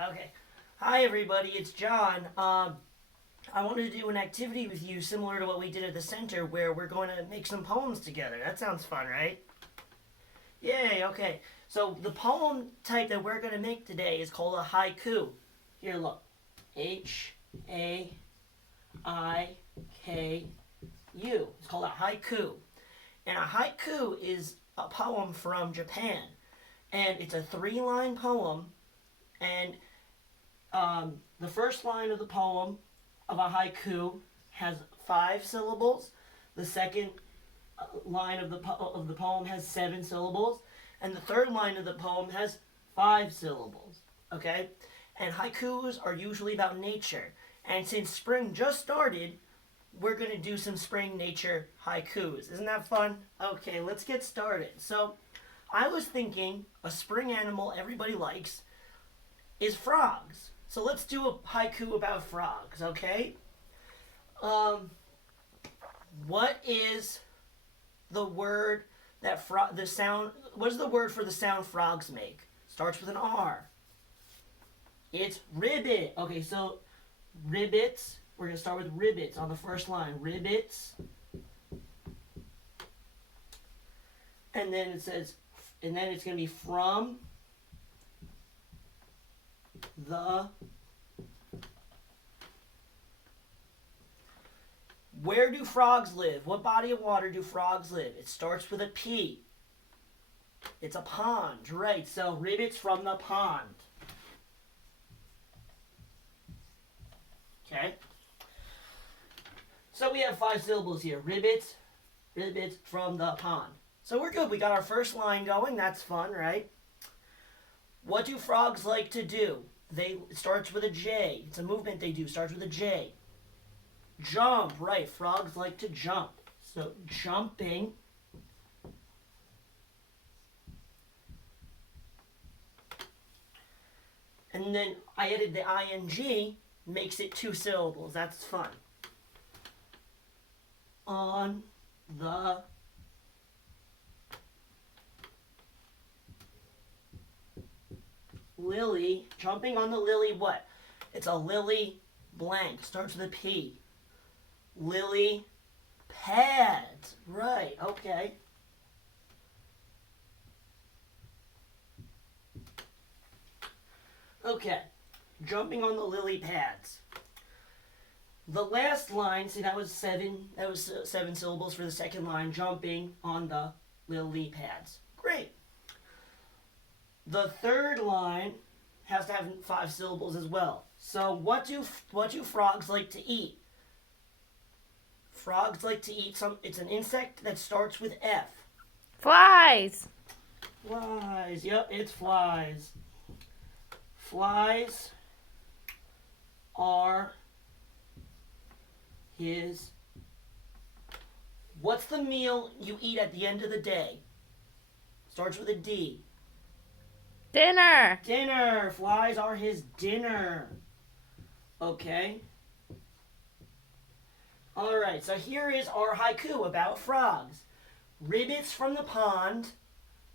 Okay. Hi, everybody. It's John. I wanted to do an activity with you similar to what we did at the center where we're going to make some poems together. That sounds fun, right? Yay, okay. So, the poem type that we're going to make today is called a haiku. Here, look. Haiku. It's called a haiku. And a haiku is a poem from Japan. And it's a 3-line poem. And the first line of the poem of a haiku has 5 syllables. The second line of the poem has 7 syllables, and the third line of the poem has 5 syllables. Okay, and haikus are usually about nature. And since spring just started, we're gonna do some spring nature haikus. Isn't that fun? Okay, let's get started. So, I was thinking a spring animal everybody likes is frogs. So let's do a haiku about frogs, okay? Um, what is the word that the sound? What is the word for the sound frogs make? Starts with an R. It's ribbit. Okay, so ribbits. We're gonna start with ribbits on the first line. Ribbits, and then it says, and then it's gonna be from the. Where do frogs live? What body of water do frogs live? It starts with a P. It's a pond, right? So ribbits from the pond. Okay. So we have 5 syllables here. Ribbits, ribbits from the pond. So we're good. We got our first line going. That's fun, right? What do frogs like to do? It starts with a J. It's a movement they do. Starts with a J. Jump, right. Frogs like to jump. So jumping. And then I added the ing, makes it 2 syllables. That's fun. On the lily. Jumping on the lily what? It's a lily blank. Starts with a P. Lily pads. Right, okay. Okay, jumping on the lily pads. The last line, see that was 7 syllables for the second line, jumping on the lily pads. Great. The third line has to have 5 syllables as well. So what do frogs like to eat? Frogs like to eat it's an insect that starts with F. Flies. Flies. Yep, it's flies. Flies are his. What's the meal you eat at the end of the day? Starts with a D. Dinner. Dinner. Flies are his dinner. Okay. Alright, so here is our haiku about frogs. Ribbits from the pond,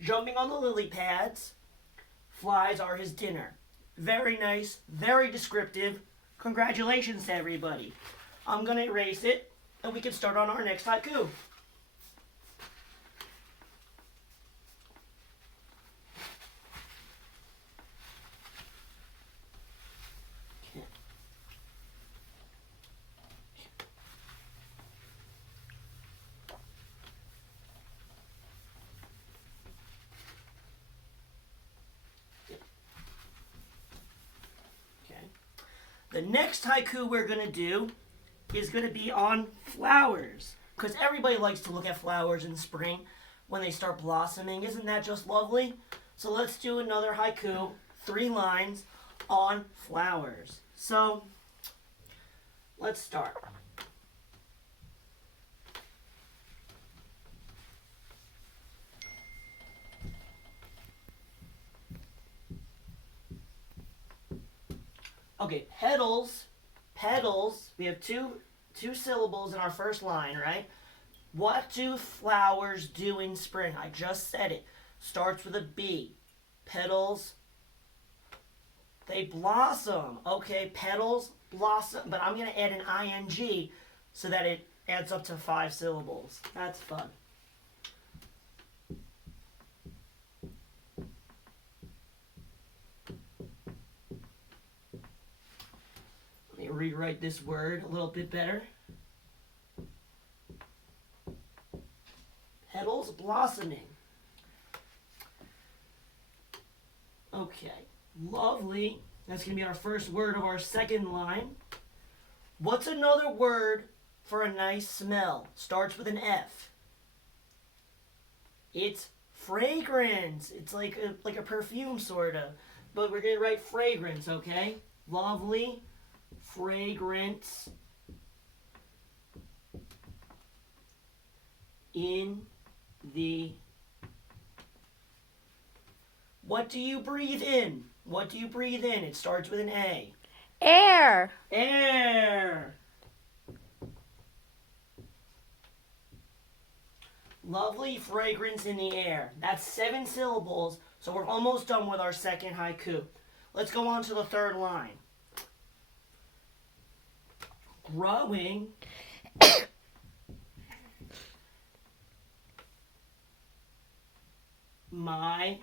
jumping on the lily pads, flies are his dinner. Very nice, very descriptive. Congratulations to everybody. I'm going to erase it, and we can start on our next haiku. The next haiku we're going to do is going to be on flowers. Because everybody likes to look at flowers in spring when they start blossoming. Isn't that just lovely? So let's do another haiku, 3 lines on flowers. So let's start. Okay, petals. We have two syllables in our first line, right? What do flowers do in spring? I just said it. Starts with a B. Petals. They blossom. Okay, petals blossom, but I'm going to add an ing so that it adds up to 5 syllables. That's fun. Let me rewrite this word a little bit better. Petals blossoming. Okay, lovely. That's going to be our first word of our second line. What's another word for a nice smell? Starts with an F. It's fragrance. It's like a perfume, sort of. But we're going to write fragrance, okay? Lovely. Fragrance. In the... What do you breathe in? What do you breathe in? It starts with an A. Air. Air. Lovely fragrance in the air. That's 7 syllables, so we're almost done with our second haiku. Let's go on to the third line. Growing my...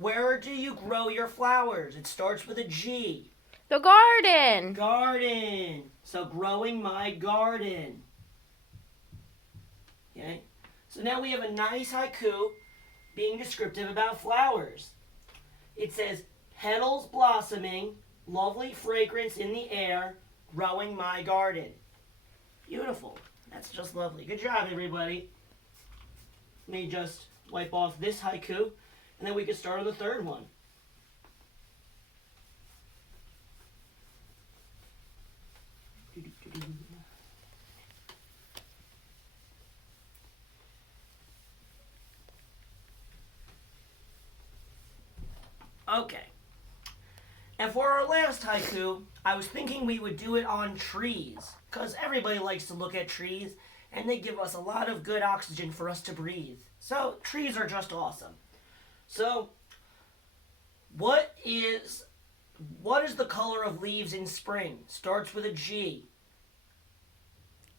Where do you grow your flowers? It starts with a G. The garden. Garden. So growing my garden. Okay. So now we have a nice haiku being descriptive about flowers. It says, petals blossoming, lovely fragrance in the air, growing my garden. Beautiful. That's just lovely. Good job, everybody. Let me just wipe off this haiku, and then we can start on the third one. Okay. And for our last haiku, I was thinking we would do it on trees, because everybody likes to look at trees, and they give us a lot of good oxygen for us to breathe. So, trees are just awesome. So, what is the color of leaves in spring? Starts with a G.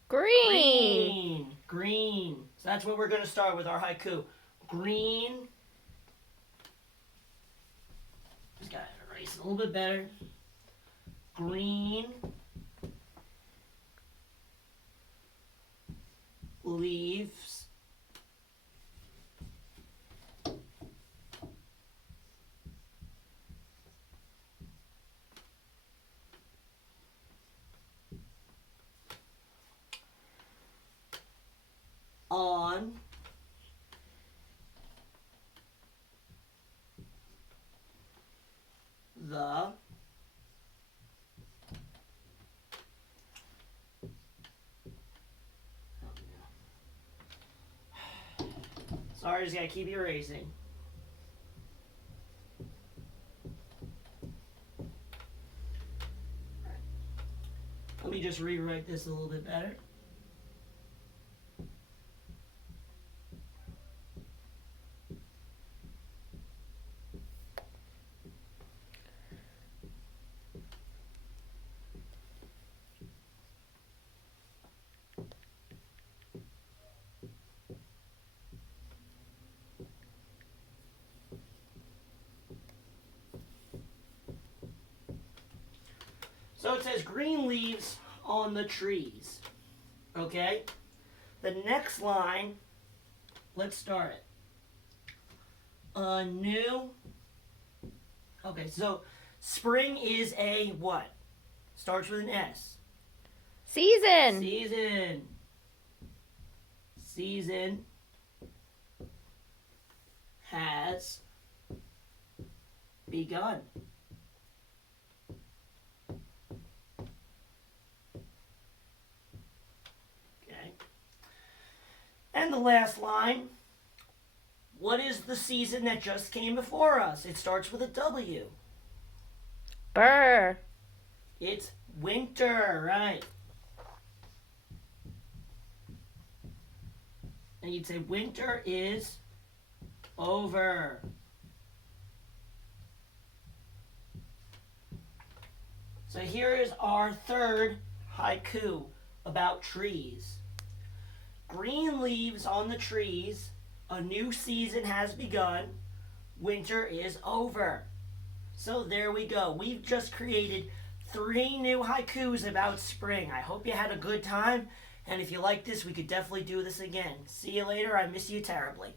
Green. Green. So that's what we're going to start with our haiku. Green. Just got to erase it a little bit better. Green. Leaves. On the sorry, just gotta keep erasing. Let me just rewrite this a little bit better. So it says green leaves on the trees. Okay? The next line, let's start it. A new. Okay, so spring is a what? Starts with an S. Season. Season. Season has begun. Okay. And the last line. What is the season that just came before us? It starts with a W. Burr. It's winter, right? And you'd say winter is over. So here is our third haiku about trees. Green leaves on the trees, a new season has begun, winter is over. So there we go. We've just created 3 new haikus about spring. I hope you had a good time, and if you like this, we could definitely do this again. See you later. I miss you terribly.